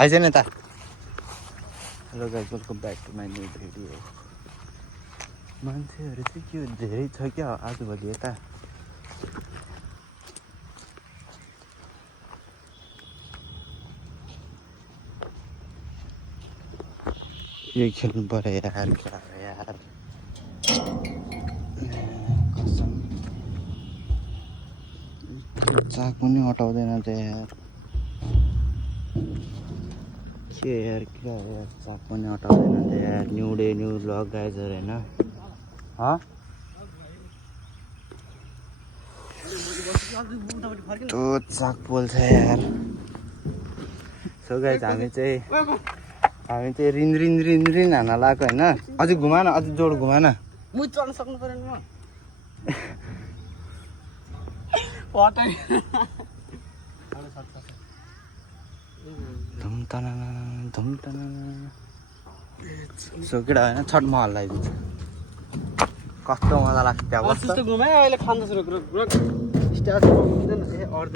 आइज न त hello guys welcome back to my new video मान्छेहरू चाहिँ के धेरै छ क्या आजभोलि यता यही खेल्नु पर्यो यार यार कसम चाक पनि हटाउँदैन त यार के यार क्या यार चाक पनि हटाउँदैन त यार न्यू डे न्यू ब्लग गाइजहरू होइन त्यो चाक पोल्छ यार सो गाइज हामी चाहिँ रिन रिन रिन रिन हान्न लगाएको होइन अझै घुमा न अझै जोड घुमा न मुइ चढ्न सक्नु परेन म सो केटा होइन छठ महल लगाइदिन्छ कस्तो मजा लाग्छ त्यहाँ बस्छ त्यस्तो घुमायो अहिले खान्छ रोक रोक रोक स्टार्ट हुँदैन ए अर्ध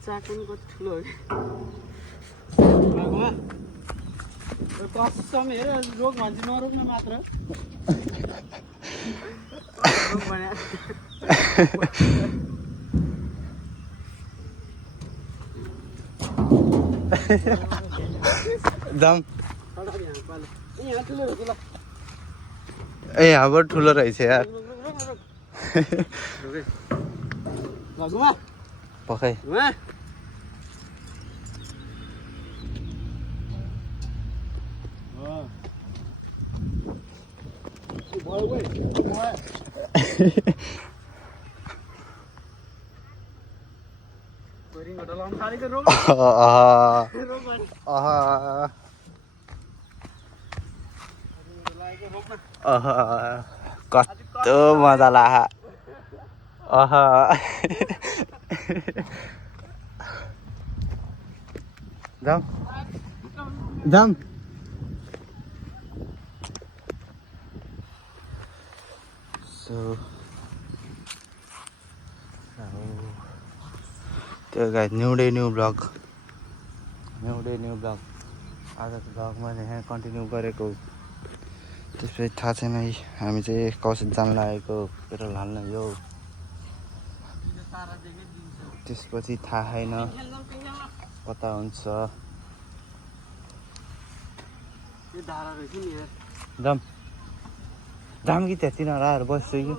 चाक पनि कति ठुलो हो कि घुमा कसम हेर रोग भन्छ नरोक्न मात्र रोग भने दम ए यहाँबाट ठुलो रहेछ यार पकाइ कस्तो मजा लाग जाम जाम सो त्यो guys new day new blog आजको ब्लग मैले यहाँ कन्टिन्यू गरेको त्यसपछि थाहा छैन है हामी चाहिँ कौशिक जान लागेको पेट्रोल हाल्न यो त्यसपछि थाहा छैन कता हुन्छ जाम जाम कि त्यहाँ तिनीहरू आएर बस्छु कि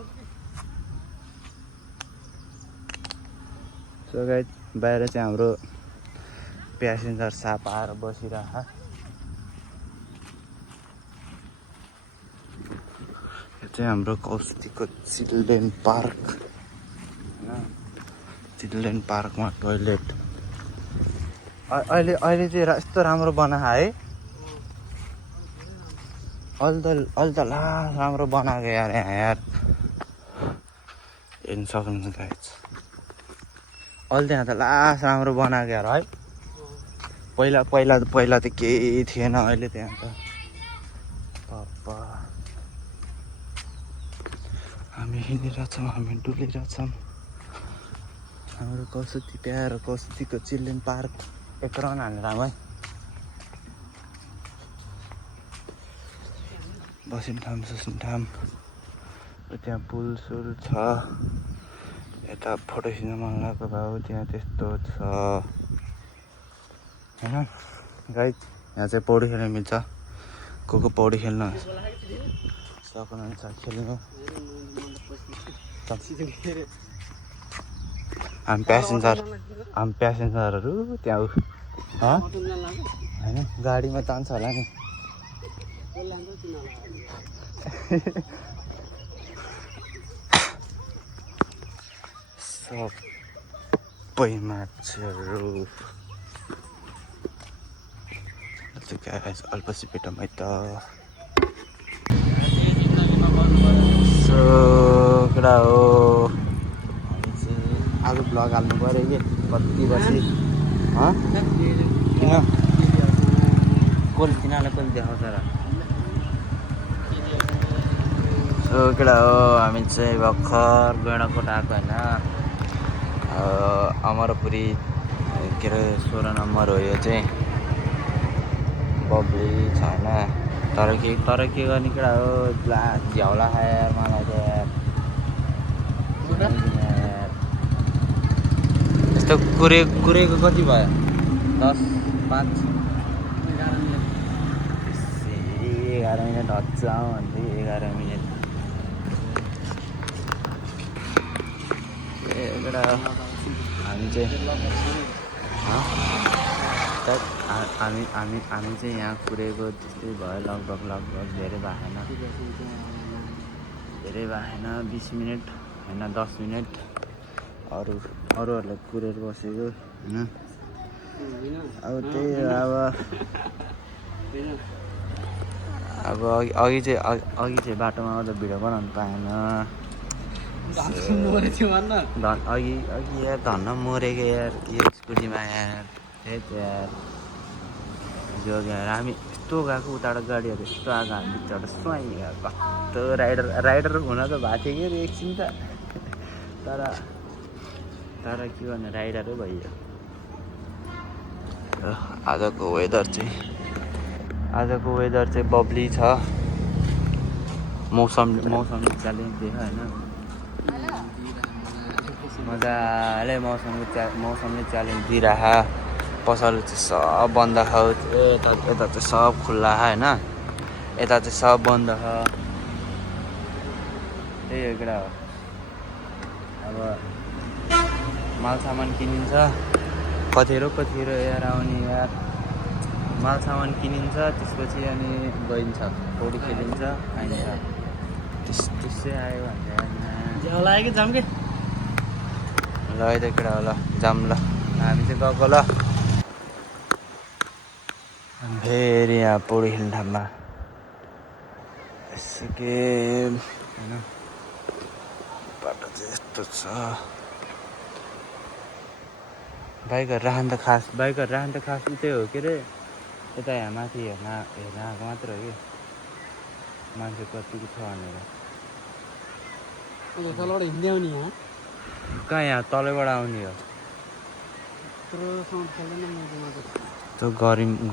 सो गाइस बाहिर चाहिँ हाम्रो प्यासेन्जर साप आएर बसिरह यो चाहिँ हाम्रो कौशिकको चिल्ड्रेन पार्क होइन चिल्ड्रेन पार्कमा टोइलेट अहिले चाहिँ यस्तो राम्रो बनाएको है अहिले त ला राम्रो बनाएको यार यहाँ यार हेर्नु सक्नुहुन्छ गाइस अहिले त्यहाँ त लास राम्रो बनाएको यार है पहिला त केही थिएन अहिले त्यहाँ त पापा हामी हिँडिरहेछौँ हामी डुलिरहेछौँ हाम्रो कौशिकी प्यारो कौशिकीको चिल्ड्रेन पार्क एक राउन्ड हानेर आऊँ है बस्ने ठाउँ सुस्ने ठाउँ त्यहाँ पुल सुल छ यता फोटो खिच्न मन लागेको भाउ त्यहाँ त्यस्तो छ होइन गाइस यहाँ चाहिँ पौडी खेल्न मिल्छ को पौडी खेल्न सक्नुहुन्छ खेल्नु हामी प्यासेन्जरहरू त्यहाँ होइन गाडीमा तान्छ होला नि सबै मान्छेहरू अल्पसी पेटमै त सो केटा हो हामी चाहिँ आज ब्लग हाल्नु पऱ्यो कि कति बजी किन तिनीहरूलाई कसले देखाउँछ र सो केटा हो हामी चाहिँ भर्खर गैँडाकोट आएको होइन अमरपुरी के अरे 16 नम्बर हो यो चाहिँ बब्ली छैन तर के गर्ने केटा हो ला झ्याउला खायो यार मलाई त यार यस्तो कुरेको कति भयो 10 5 11 मिनट हच्चाउँ भन्दै 11 मिनट एउटा हामी चाहिँ हामी चाहिँ यहाँ कुरेको त्यस्तै भयो लगभग धेरै भएन 20 मिनट होइन 10 मिनट अरूहरूले कुरेर बसेको होइन अब त्यही अब अघि चाहिँ बाटोमा आउँदा भिडियो बनाउनु पाएन अघि यार धन्न मरेको यार स्कुटीमा यार यार हामी यस्तो गएको उताबाट गाडीहरू यस्तो आएको हामी बिचबाट स्वाइँ कस्तो राइडर हुन त भएको थियो कि एकछिन त तर के गर्ने राइडरै भइयो आजको वेदर चाहिँ बब्ली छ मौसम च्यालेन्ज दियो होइन मजाले मौसमले च्यालेन्ज दिइरह पसल चाहिँ सब बन्द छ यता चाहिँ सब खुल्ला होइन यता चाहिँ सब बन्द छ त्यही हो केटा हो अब मालसामान किनिन्छ कतिरो यार आउने यार मालसामान किनिन्छ त्यसपछि अनि गइन्छ पौडी खेलिन्छ आइन्छ त्यस्तै आयो भने ल है त केटा हो ल जाऊँ ल हामी चाहिँ गएको ल फेरि यहाँ पौडी खेल्ने ठाउँमा यसो के होइन बाटो चाहिँ यस्तो छ बाइकहरू राख्नु त खास उतै हो के अरे यता यहाँ माथि हेर्न आएको मात्र हो कि मान्छे कतिको छ भनेर कहाँ यहाँ तलैबाट आउने हो त्यो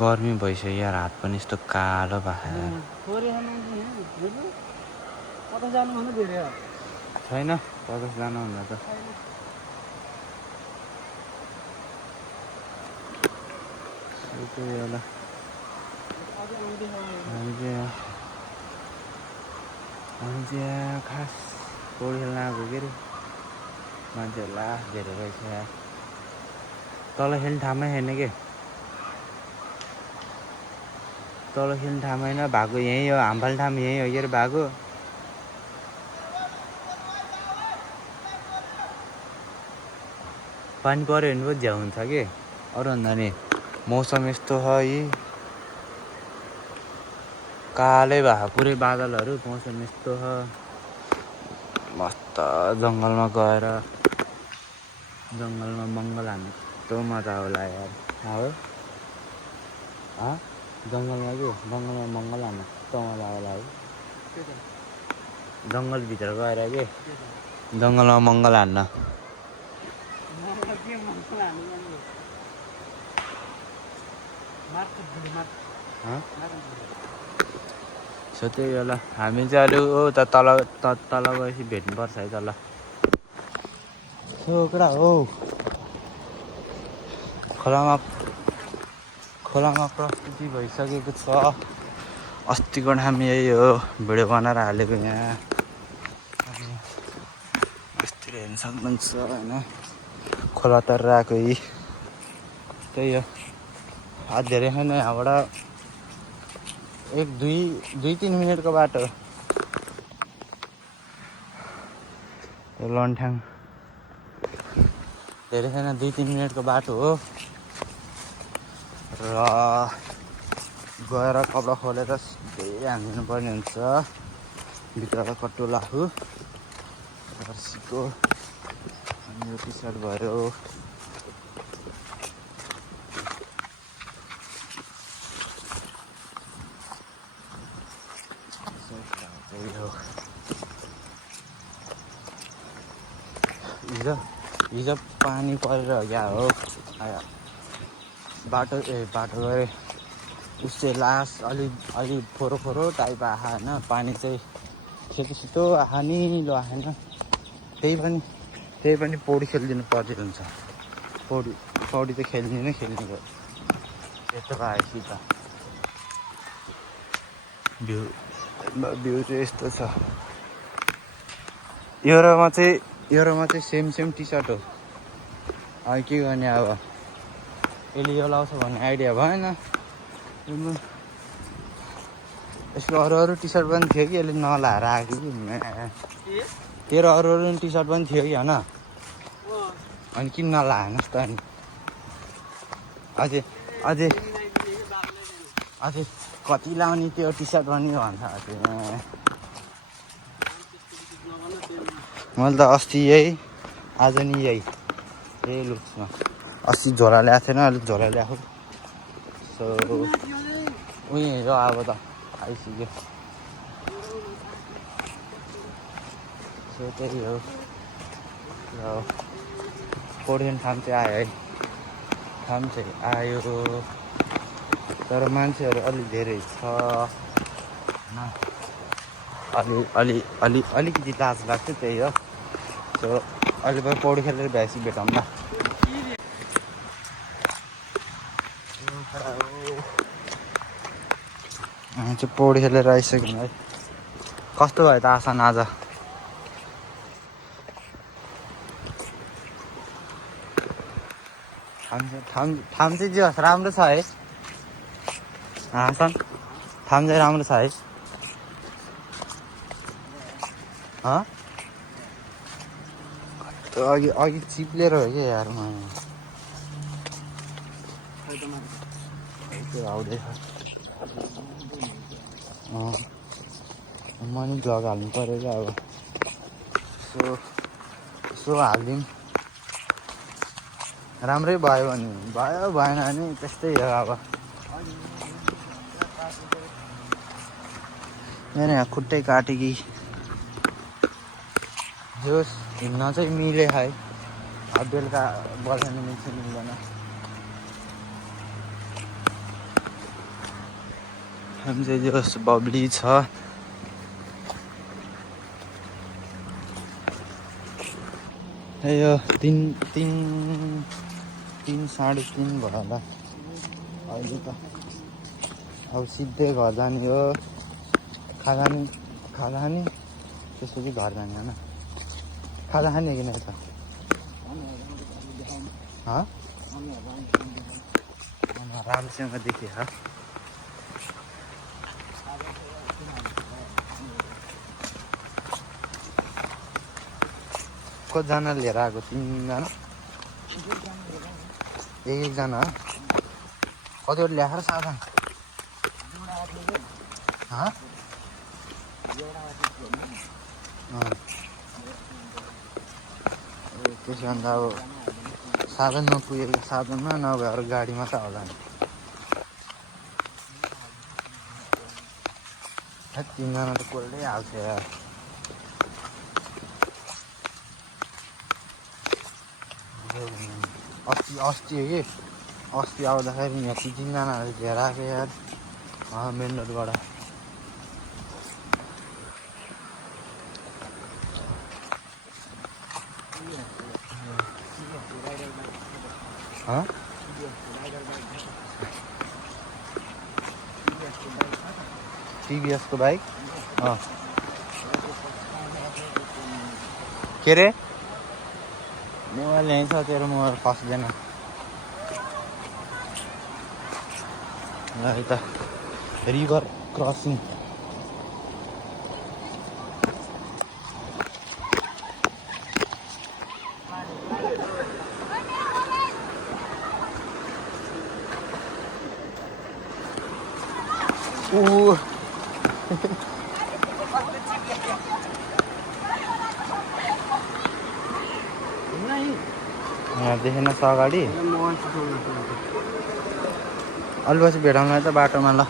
गर्मी भइसक्यो यार हात पनि यस्तो कालो भएको छैन 50 जानुभन्दा त होला हामी चाहिँ खास पौडी खेल्न आएको के अरे मान्छेहरू ला धेरै रहेछ यार तल खेल्ने ठाउँमै छैन के तल खेल्ने ठाउँ होइन भएको यहीँ हो हामफाल्ने ठाउँ यहीँ हो के अरे भएको पानी पऱ्यो भने पो झ्याउ हुन्छ कि अरूभन्दा नि मौसम यस्तो छ यी कालै भएको पुरै बादलहरू मौसम यस्तो छ मस्त जङ्गलमा गएर जङ्गलमा मङ्गल हान्नु यस्तो मजा होला यार हो जङ्गलमा मङ्गल हान्नु यस्तो मजा होला है जङ्गलभित्र गएर के जङ्गलमा मङ्गल हान्न सो त्यही होला हामी चाहिँ अलिक तल गएपछि भेट्नुपर्छ है तल सो केटा हो खोलामा प्रस्तुति भइसकेको छ अस्तिको हामी यही हो भिडियो बनाएर हालेको यहाँ यस्तै हेर्न सक्नुहुन्छ होइन खोला तरेर आएको यी त्यही हो आज धेरै छैन यहाँबाट 1-2-3 मिनटको बाटो यो लन्ठ्याङ धेरै छैन 2-3 मिनटको बाटो हो र गएर कपडा खोलेर धेरै हानिदिनु पर्ने हुन्छ भित्र कट्टु लाखु जर्सीको अनि यो टी सर्ट भयो हिजो पानी परेर क्या हो बाटो गएर उसले लास्ट अलि फोरो टाइप आयो होइन पानी चाहिँ छिटो आयो निलो आएन त्यही पनि पौडी खेलिदिनु पर्ने हुन्छ पौडी त खेल्ने भयो यस्तो आयो कि त भ्यू चाहिँ यस्तो छ एउटामा चाहिँ सेम टी सर्ट हो अब के गर्ने अब यसले यो लाउँछ भन्ने आइडिया भएन यसको अरू टी सर्ट पनि थियो कि यसले नलाएर आएको कि तेरो अरू टी सर्ट पनि थियो कि होइन अनि किन नलाएनस् त अनि अझै कति लाउने त्यो टी सर्ट पनि भन्छ मैले त अस्ति यही आज नि यही लुक्समा अस्ति झोला ल्याएको थिएन अलिक झोला ल्याएको सो उही हो अब त आइसक्यो सो त्यही हो र कोरियन ठाउँ चाहिँ आयो है ठाउँ चाहिँ आयो तर मान्छेहरू अलिक धेरै छ अलिकति लाज लाग्छ त्यही हो सो अहिले पनि पौडी खेलेर भ्याएपछि भेटौँ न हामी चाहिँ पौडी खेलेर आइसक्यौँ है कस्तो भयो त आसान आज ठाउँ चाहिँ जे होस् राम्रो छ है आसान ठाउँ चाहिँ राम्रो छ है अघि चिप्लेर हो कि यार आउँदैछ म नि भ्लग हाल्नु पऱ्यो क्या अब सो हालिदिउँ राम्रै भयो भने भयो भएन भने त्यस्तै हो अब मेरो यहाँ खुट्टै काट्यो कि जोस् हिँड्न चाहिँ मिले है अब बेलुका बजाउनु मिल्दैन हामी चाहिँ जोस् बब्ली छ यो 3 साढे 3 भयो होला अहिले त अब सिधै घर जाने हो खाजा खाने त्यसपछि घर जाने होइन खाजा खाने कि नै त राम्रोसँग देखेँ कतिजना लिएर आएको 3 जना एकजना कतिवटा ल्याएर साधन त्यसो भने त अब साधन नपुगेको साधनमा नभएर गाडीमा त होला नि 3 जना त कसले हाल्छ यार अस्ति हो कि अस्ति आउँदाखेरि यहाँ 3 जनाहरू घेर आएको यार मेन रोडबाट टिभीएसको बाइक के रे मोबाइल यहीँ छ तेरो मोबाइल फस्दैन ल यता रिभर क्रसिङ यहाँ देखेन छ अगाडि अलि पछि भेटाउनु है त बाटोमा ल